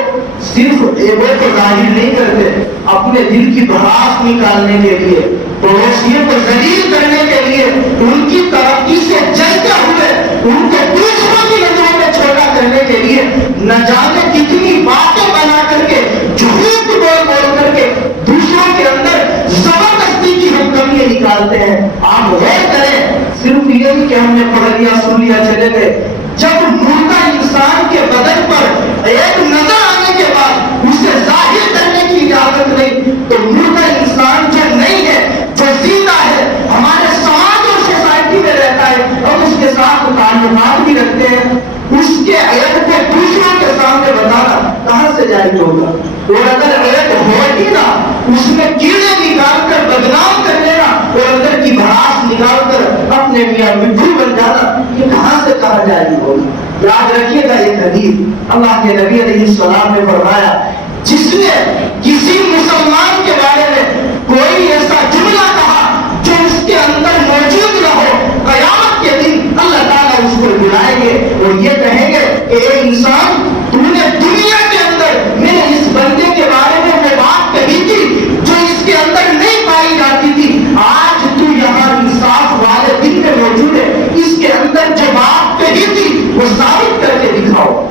صرف عیبوں کو ظاہر نہیں کرتے، اپنے دل کی بھڑاس نکالنے کے لیے، پڑوسیوں کو ذلیل کرنے کے لیے، ان کی ترقی سے جلتے ہوئے ان کو دوسروں کی نظروں میں چھوٹا کرنے کے لیے نہ جانے کتنی باتیں بنا کر کے، جھوٹ بول بول کر کے دوسروں کے اندر زبردستی کی ہم کمیاں نکالتے ہیں۔ آپ غور کریں، صرف یہ نہیں کہ ہم نے پڑھ لیا سن لیا چلے گئے، جب مردہ انسان کے بدن پر ایک نظر آنے کے بعد اسے ظاہر کرنے کی اجازت نہیں، تو مردہ انسان جو نہیں ہے، جو زندہ ہے، ہمارے سماج اور سوسائٹی میں رہتا ہے، ہم اس کے ساتھ تعلقات بھی رکھتے ہیں، اس کے عیب کو دوسروں کے سامنے بتانا کہاں سے جائز ہوگا؟ اور اگر عیب ہو ہی نہ، اس میں کیڑے نکال کر بدنام کر دینا اور اندر کی بھڑاس نکال کر اپنے میاں مٹھو بن جانا، یہ کہاں سے کہا جائز ہوگا؟ یاد رکھیے گا ایک حدیث اللہ کے نبی علیہ السلام نے فرمایا، جس نے کسی مسلمان کے بارے میں کوئی ایسا جملہ کہا جو اس کے اندر موجود نہ ہو، قیامت کے دن اللہ تعالیٰ اس کو بلائیں گے اور یہ کہیں گے کہ اے انسان، تو نے دنیا کے اندر میں نے اس بندے کے بارے میں وہ بات کہی تھی جو اس کے اندر نہیں پائی جاتی تھی، آج تو یہاں انصاف والے دن میں موجود ہے، اس کے اندر جو بات کہی تھی وہ ثابت کر کے دکھاؤ۔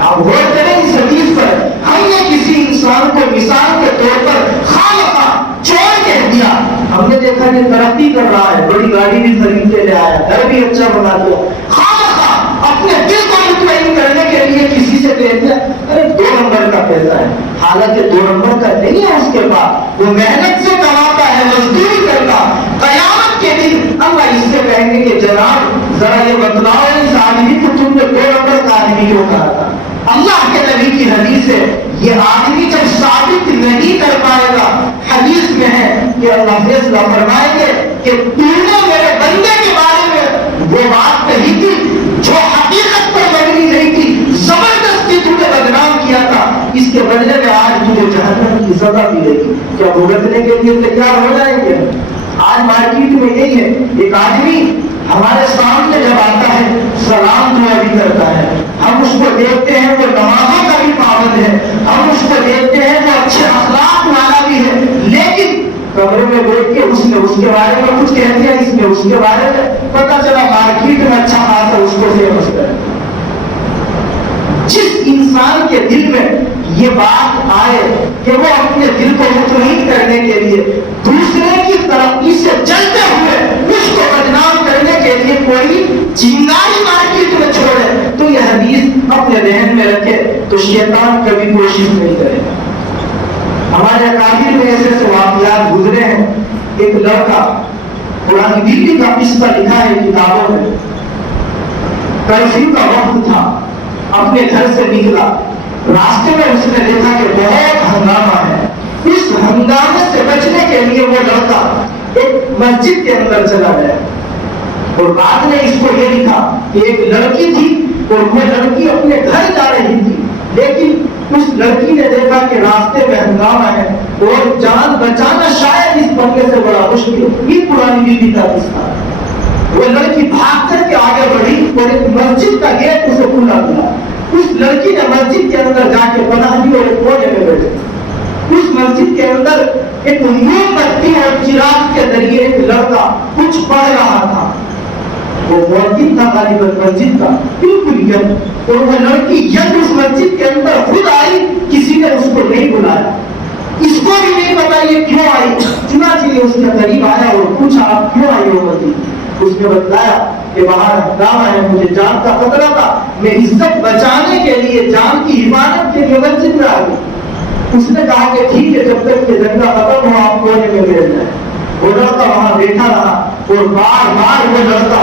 آپ غور کریں اس حدیث پر، ہم نے کسی انسان کو مثال کے طور پر خامخواہ چور کہہ دیا، ہم نے دیکھا کہ ترقی کر رہا ہے، بڑی گاڑی بھی خرید کے لے آیا، گھر بھی اچھا بنا دیا، خامخواہ اپنے دل کو مطمئن کرنے کے لیے کسی سے کہہ دیا ارے 2 نمبر کا پیسہ ہے، حالانکہ 2 نمبر کا نہیں ہے اس کے پاس، وہ محنت سے کماتا ہے، مزدوری کرتا۔ قیامت کے دن اللہ اس سے کہیں گے کہ جناب ذرا یہ بتلاؤ اس آدمی کو تم نے 2 نمبر کا آدمی کیوں کہا تھا؟ اللہ کے نبی کی حدیث ہے، یہ آدمی جب ثابت نہیں کر پائے گا، حدیث میں ہے کہ اللہ فیصلہ فرمائیں گے کہ تم نے میرے بندے کے بارے میں وہ بات کہی تھی جو حقیقت پر مبنی نہیں تھی، زبردستی تمہیں بدنام کیا تھا، اس کے بدلے میں آج تجھے جہنم کی سزا ملے گی، کیا بھگتنے کے لیے تیار ہو جائیں گے؟ آج مارکیٹ میں یہی ہے، ایک آدمی ہمارے سامنے جب آتا ہے سلام دعا بھی کرتا ہے، ہم اس کو دیکھتے ہیں وہ نمازوں کا بھی پابند ہے، ہم اس کو دیکھتے ہیں وہ اچھے اخلاق والا بھی ہے، لیکن کمرے میں بیٹھ کے اس نے اس کے بارے میں کچھ کہہ دیا، اس نے اس کے بارے میں، پتا چلا مارکیٹ میں اچھا خاصا اس کو فیمس کر۔ جس انسان کے دل میں یہ بات آئے کہ وہ اپنے دل کو مطمئن کرنے کے لیے دوسرے کی ترقی سے جلتے ہوئے اس کو بدنام کرنے کے لیے کوئی چنگاری مارکیٹ میں چھوڑے، تو یہ حدیث اپنے ذہن میں رکھے تو شیطان کبھی کوشش نہیں کرے گا۔ ہمارے اکابر میں ایسے ایسے واقعات گزرے ہیں۔ ایک لڑکا قرآن دلی کا قصہ لکھا ہے کتابوں میں، کرفیو کا وقت تھا، اپنے گھر سے نکلا، راستے میں اس نے دیکھا کہ بہت ہنگامہ ہے، اس ہنگامے سے بچنے کے لیے وہ لڑکا ایک مسجد کے اندر چلا گیا، اور بعد نے اس کو یہ لکھا کہ ایک لڑکی تھی اور وہ لڑکی اپنے گھر جا رہی تھی، لیکن اس لڑکی نے دیکھا کہ راستے میں ہنگامہ ہے اور جان بچانا شاید اس بندے سے بڑا مشکل، یہ پرانی بیوی کا قصہ۔ وہ لڑکی بھاگ کر کے آگے بڑھی اور ایک مسجد کا گیٹ اسے کھلا ملا، اس لڑکی نے مسجد کے اندر جا کے پناہ لی اور ایک کونے میں بیٹھی۔ اس مسجد کے اندر ایک موم بتی اور چراغ کے ذریعے ایک لڑکا کچھ پڑھ رہا تھا، وہ مؤذن تھا غالباً مسجد کا، بالکل یم، اور وہ لڑکی یم اس مسجد کے اندر خود آئی، کسی نے اس کو نہیں بلایا، اس کو بھی نہیں پتا یہ کیوں آئی، چنانچہ یہ اس کے قریب آیا اور پوچھا آپ کیوں آئی ہو مسجد؟ اس نے بتلایا کہ باہر ہنگامہ ہے، مجھے جان کا خطرہ تھا، میں عزت بچانے کے لیے، جان کی حفاظت کے لیے مسجد میں آ گئی۔ اس نے کہا کہ ٹھیک ہے، جب تک یہ دنگا ختم ہو آپ کونے میں بیٹھ جائیں۔ وہ لڑکا وہاں بیٹھا رہا اور بار بار وہ لڑکا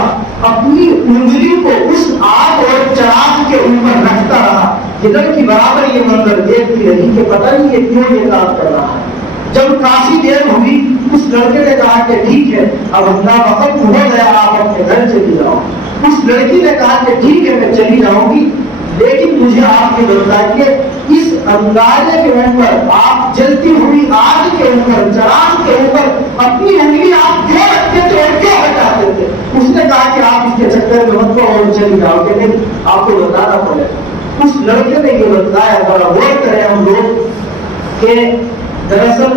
اپنی انگلی کو اس آگ اور چراغ کے اوپر رکھتا رہا۔ یہ لڑکی برابر یہ منظر دیکھتی رہی کہ پتہ نہیں یہ کیوں یہ کام کر رہا ہے۔ جب کافی دیر ہوئی اس لڑکے نے کہا کہ ٹھیک ہے، اب ہنگامہ ختم ہو گیا، آپ اپنے گھر چلی جاؤ۔ اس لڑکی نے کہا کہ ٹھیک ہے میں چلی جاؤں گی، لیکن مجھے آپ یہ بتائیے اس اندازے کے اوپر آپ جلتی ہوئی آگ کے اوپر، چراغ کے اوپر اپنی انگلی آپ کیوں رکھتے تھے اور کیوں ہٹاتے تھے؟ اس نے کہا کہ آپ اس کے چکر میں مت اور چلی جاؤ گے، نہیں آپ کو بتانا پڑے۔ اس لڑکے نے یہ بتایا، بڑا غور کریں ہم لوگ کہ دراصل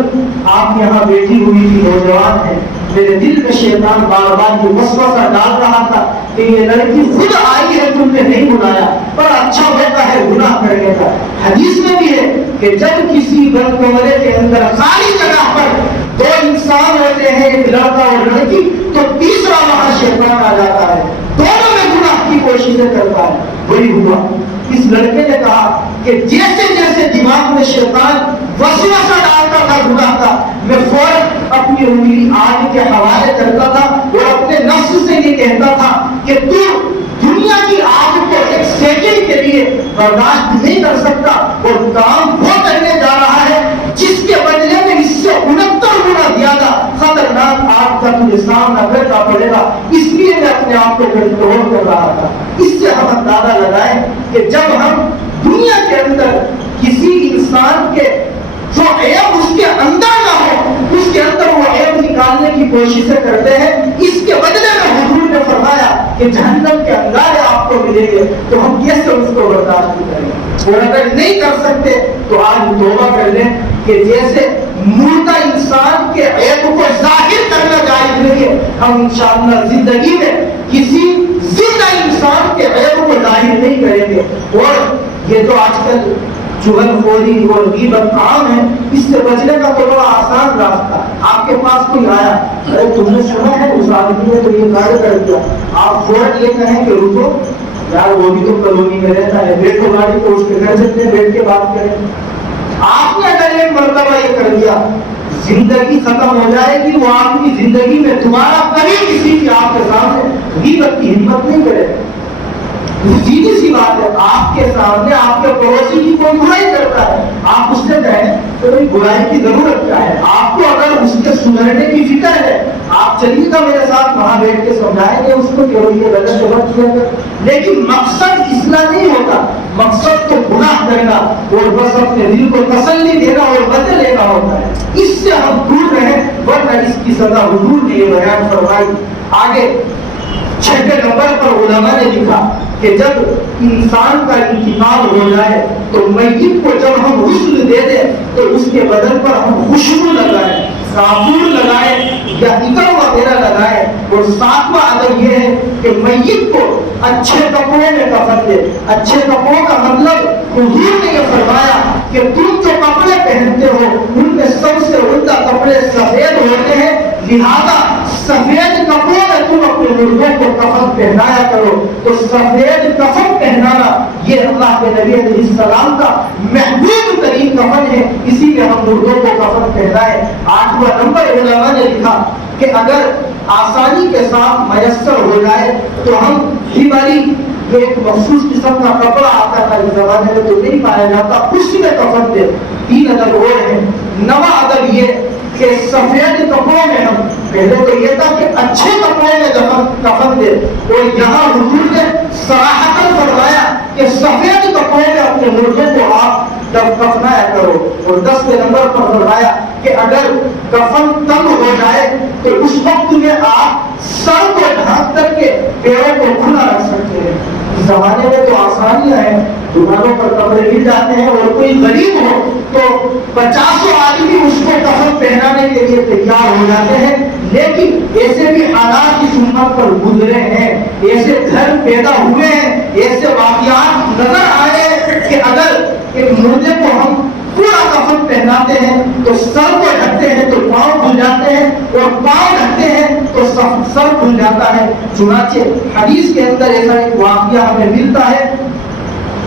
آپ یہاں بیٹھی ہوئی تھی نوجوان ہے، میرے دل میں شیطان بار بار یہ وسوسہ ڈال رہا تھا کہ یہ لڑکی خود آئی ہے، تم نے نہیں بلایا، پر اچھا ہوتا ہے گناہ کرنے کا۔ حدیث میں بھی ہے کہ جب کسی بند کمرے کے اندر خالی جگہ پر دو انسان ہوتے ہیں، ایک لڑکا اور لڑکی، تو تیسرا وہاں شیطان آ جاتا ہے، دونوں میں گناہ کی کوششیں کرتا ہے۔ وہی ہوا، اس لڑکے نے کہا کہ جیسے جیسے دماغ میں شیطان وسوسہ ڈالتا تھا گناہ کا، میں فوراً اپنی انگلی آگ کے حوالے کرتا تھا اور اپنے نفس سے یہ کہتا تھا کہ تو دنیا کی آگ کو ایک سیکنڈ کے لیے برداشت نہیں کر سکتا، اور کام وہ کرنے جا رہا ہے جس کے بدلے میں اس سے 69 گنا زیادہ خطرناک آگ کا تجھے سامنا کرنا پڑے گا، اس لیے میں اپنے آپ کو کنٹرول کر رہا تھا۔ اس سے ہم اندازہ لگائیں کہ جب ہم دنیا کے اندر کسی انسان کے جو عیب اس کے اندر نہ ہو، اس کے اندر وہ عیب نکالنے کی کوششیں کرتے ہیں، اس کے بدلے میں حضور نے فرمایا کہ جہنم کے انگارے آپ کو ملیں گے، تو ہم کیسے اس کو برداشت کریں گے؟ اور اگر نہیں کر سکتے تو آج توبہ کر لیں کہ جیسے مردہ انسان کے عیب کو ظاہر کرنا جائز نہیں ہے، ہم انشاءاللہ زندگی میں کسی زندہ انسان کے عیب کو ظاہر نہیں کریں گے۔ اور یہ تو آج کل چغل خوری اور غیبت عام ہے، اس سے بچنے کا تو بڑا آسان راستہ۔ آپ کے پاس کوئی آیا، ارے تم نے سنا ہے اس آدمی نے تو یہ کارڈ کر دیا، آپ فوراً یہ کہیں کہ رکو یار، وہ بھی تو کالونی میں رہتا ہے، بیٹھو گاڑی کو اس کے گھر چلتے بیٹھ کے بات کریں۔ آپ نے اگر ایک مرتبہ یہ کر دیا، زندگی ختم ہو جائے گی، وہ آپ کی زندگی میں تمہارا کبھی کسی کی آپ کے سامنے غیبت کی ہمت نہیں کرے۔ سیدھی سی بات ہے، آپ کے سامنے آپ کے پڑوسی کی کوئی برائی کرتا ہے، آپ اس سے کہیں تو برائی کی ضرورت کیا ہے؟ آپ آپ کو اگر اس کے سدھرنے کی فکر ہے آپ چلیے گا میرے ساتھ وہاں بیٹھ کے سمجھائیں گے اس کو کہ یہ غلط غلط کیا گیا، لیکن مقصد اصلاح نہیں ہوتا، مقصد تو گناہ کرنا اور بس اپنے دل کو تسلی دینا اور بدلے لینا ہوتا ہے، اس سے ہم دور رہیں ورنہ اس کی سزا حضور نے یہ بیان فرمائی۔ آگے 6 نمبر پر علماء نے لکھا کہ جب انسان کا انتقال ہو جائے تو میت کو جب ہم غسل دے دیں تو اس کے بدن پر ہم خوشبو لگائیں، کافور لگائیں یا عطر وغیرہ لگائیں، اور 7واں ادب یہ ہے کہ میت کو اچھے کپڑوں میں کفن دے۔ اچھے کپڑوں کا مطلب حضور نے یہ فرمایا کہ تم جو کپڑے پہنتے ہو ان میں سب سے عمدہ کپڑے سفید ہوتے ہیں، لہذا سفید کپڑوں میں تم اپنے مردوں کو کفن پہنایا کرو۔ تو سفید کفن پہنانا یہ اللہ کے نبی علیہ السلام کا محبوب ترین کفن ہے، اسی لیے ہم مردوں کو کفن پہنائے۔ 8واں نمبر علماء نے لکھا کہ اگر آسانی کے ساتھ میسر ہو جائے تو ہم ہماری ایک مخصوص قسم کا کپڑا آتا تھا اس زمانے میں تو نہیں پایا جاتا، اسی میں کفن دے۔ 3 ادب اور ہیں۔ 9واں ادب یہ کہ سفید کپڑوں میں ہم، پہلے تو یہ تھا کہ اچھے کپڑوں میں کفن دے، اور یہاں حضور نے صراحتاً فرمایا کہ سفید کپڑوں میں اپنے مردوں کو آپ کفنایا کرو۔ اور 10ویں نمبر پر فرمایا کہ اگر کفن تنگ ہو جائے تو اس وقت میں آپ سر کو ڈھانپ کر کے پیروں کو کھلا رکھ سکتے ہیں۔ اس زمانے میں تو آسانیاں ہیں، دکانوں پر کپڑے مل جاتے ہیں، اور کوئی غریب ہو تو 50 آدمی اس کو کفن پہنانے کے لیے تیار ہو جاتے ہیں، لیکن ایسے بھی حالات اس امت پر گزرے ہیں، ایسے گھر پیدا ہوئے ہیں، ایسے واقعات نظر آئے کہ اگر ایک مردے کو ہم پورا کفن پہناتے ہیں تو سر کو ڈھکتے ہیں تو پاؤں کھل جاتے ہیں، اور پاؤں ڈھکتے ہیں تو سر کھل جاتا ہے۔ چنانچہ حدیث کے اندر ایسا ایک واقعہ ہمیں ملتا ہے،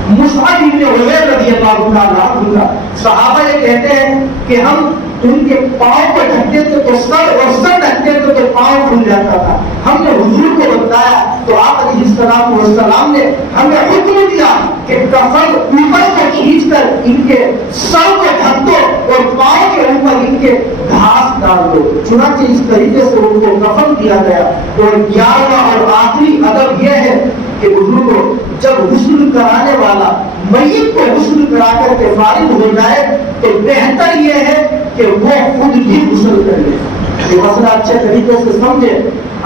مصعب بن عمیر رضی اللہ عنہ کا، صحابہ یہ کہتے ہیں کہ ہم ان کے پاؤں کو ڈھکتے تھے تو سر، اور سر ڈھکتے تھے تو پاؤں کھل جاتا تھا۔ ہم نے حضور کو بتایا تو آپ علیہ السلام نے ہمیں حکم دیا کہ کفن اوپر کو کھینچ کر ان کے سر کو ڈھک دو اور پاؤں کے اوپر ان کے گھاس ڈال دو۔ چنانچہ اس طریقے سے ان کو کفن دیا گیا۔ اور 11واں اور آخری ادب یہ ہے کہ حضور کو جب غسل کرانے والا میت کو غسل کرا کر کے فارغ ہو جائے تو بہتر یہ ہے کہ وہ خود بھی غسل کر لے۔ یہ مسئلہ اچھے طریقے سے سمجھے،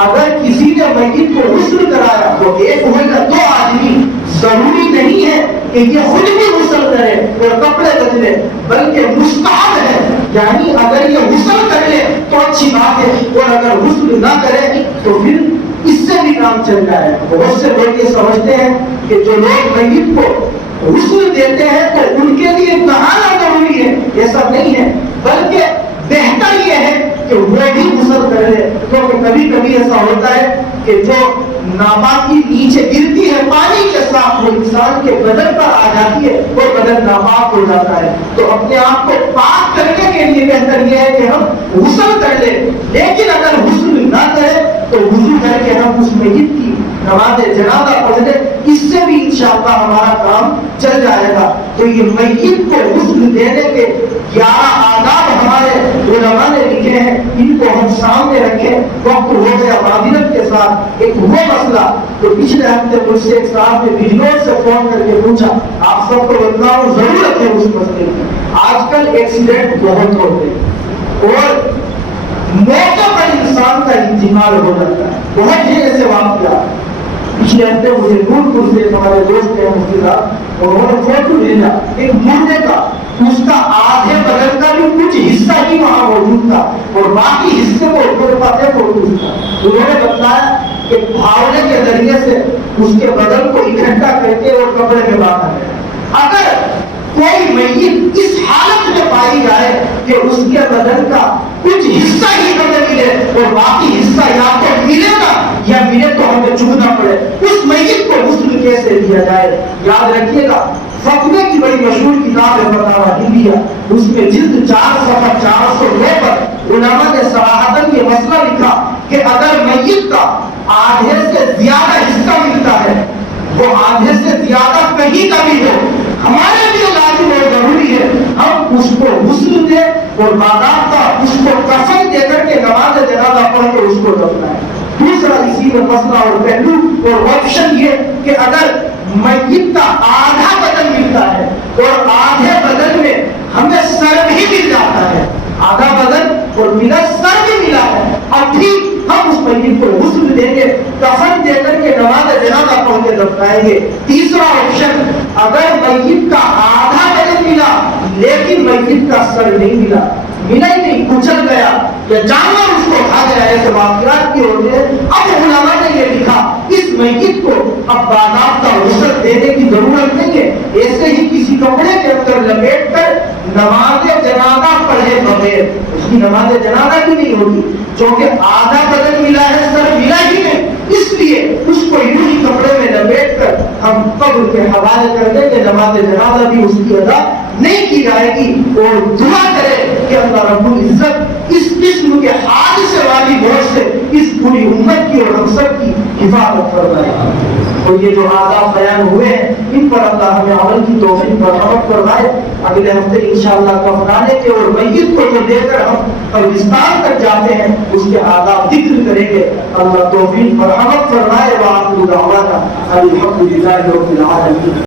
اگر کسی نے میت کو غسل کرایا تو ایک ہو یا 2 آدمی، ضروری نہیں ہے کہ یہ خود بھی غسل کرے اور کپڑے بدلے، بلکہ مستحب ہے، یعنی اگر یہ غسل کر لے تو اچھی بات ہے، اور اگر غسل نہ کرے تو پھر اس سے بھی کام چل جائے۔ بہت سے لوگ یہ سمجھتے ہیں کہ جو لوگ میت کو غسل دیتے ہیں تو ان کے لیے نہانا ضروری ہے، ایسا نہیں ہے، بلکہ بہتر یہ ہے کہ وہ بھی غسل کر لے، کیونکہ کبھی کبھی ایسا ہوتا ہے کہ جو ناپاکی نیچے گرتی ہے پانی کے ساتھ وہ انسان کے بدن پر آ جاتی ہے، وہ بدن ناپاک ہو جاتا ہے۔ تو اپنے آپ کو پاک کرنے کے لیے بہتر یہ ہے کہ ہم غسل کر لیں، لیکن اگر غسل نہ کریں تو وضو کر کے ہم اس میت کی نماز جنازہ پڑھ لیں، اس سے بھی انشاءاللہ ہمارا کام چل جائے گا۔ تو یہ میت کو غسل دینے کے 11 آداب ہمارے علماء نے لکھے ہیں، ان کو ہم سامنے رکھیں۔ وقت ہو گیا معذرت کے ساتھ۔ ایک وہ مسئلہ تو پچھلے ہفتے مجھ سے ایک صاحب نے بجنور سے فون کر کے پوچھا، آپ سب کو بتلاؤ ضرورت ہے اس مسئلے کی۔ آج کل ایکسیڈنٹ بہت ہوتے ہیں اور موقع پر انسان کا انتقال ہو جاتا ہے، بہت ہی ایسے واقعات۔ پچھلے ہفتے مجھے نورپور سے ہمارے دوست ہیں مفتی صاحب، انہوں نے فوٹو بھیجا ایک مردے کا، اس کا آدھے بدن کا بھی کچھ حصہ ہی وہاں موجود تھا اور باقی حصے کو میرے پاس ہے فوٹو تھا۔ انہوں نے بتایا کہ بھاونے کے ذریعے سے اس کے بدن کو اکٹھا کر کے اور کپڑے میں باندھا گیا۔ اگر کوئی میت اس حالت میں پائی جائے کہ اس کے بدن کا کچھ حصہ ہی ہمیں ملے اور باقی حصہ یا تو ملے گا یا ملے تو ہمیں چکنا پڑے، اس میت کو غسل کیسے دیا جائے؟ یاد رکھیے گا، فتوے کی بڑی مشہور کتاب ہے فتاوی ہندیہ، اس میں جلد 4 صفحہ 409 پر علماء نے صراحتاً یہ مسئلہ لکھا کہ اگر میت کا آدھے سے زیادہ حصہ ملتا ہے، وہ آدھے سے زیادہ کہیں کا بھی ہو، ہمارے لیے لازم اور ضروری ہے ہم اس کو غسل دیں اور باضابطہ اس کو کفن دے کر کے نماز جنازہ پڑھ کے اس کو دفنائیں۔ دوسرا اسی میں مسئلہ اور پہلو اور آپشن یہ کہ اگر میت کا آدھا بدن ملتا ہے اور آدھے بدن میں ہمیں سر بھی مل جاتا ہے، آدھا بدن اور ملا سر بھی ملا ہے، اب بھی ہم اس میت کو غسل دیں گے، کفن دے کر کے نماز جنازہ پڑھ کے دفنائیں گے۔ تیسرا آپشن، اگر میت کا آدھا بدن ملا لیکن میت کا سر نہیں ملا ہی نہیں، کچل گیا یا جانور اس کو کھا گیا، ایسے واقعات کی ہوتے ہیں، اب علماء نے یہ لکھا اس میت کو اب باضابطہ غسل دینے کی ضرورت نہیں ہے، ایسے ہی کسی کپڑے کے اندر لپیٹ کر نماز جنازہ پڑھے بغیر اس کی نماز جنازہ بھی نہیں ہوگی، کیونکہ آدھا بدن ملا ہے سر ملا ہی نہیں، اس لیے اس کو یوں ہی کپڑے میں لپیٹ کر ہم قبر کے حوالے کر دیں کہ نماز جنازہ بھی اس کی ادا نہیں کی جائے گی، اور دعا کرے کہ اللہ رب العزت اس قسم کے حادثے والی موت سے اس پوری امت کی اور ہم سب کی حفاظت فرمائے۔ اور یہ جو آداب بیان ہوئے ہیں ان پر اللہ ہمیں عمل کی توفیق مرحمت فرمائے۔ اگلے ہفتے انشاءاللہ کفنانے کے اور میت کو جو لے کر ہم قبرستان تک جاتے ہیں اس کے آداب ذکر کریں گے، اللہ توفیق مرحمت فرمائے۔ وآخر دعوانا الحمدللہ رب العالمین۔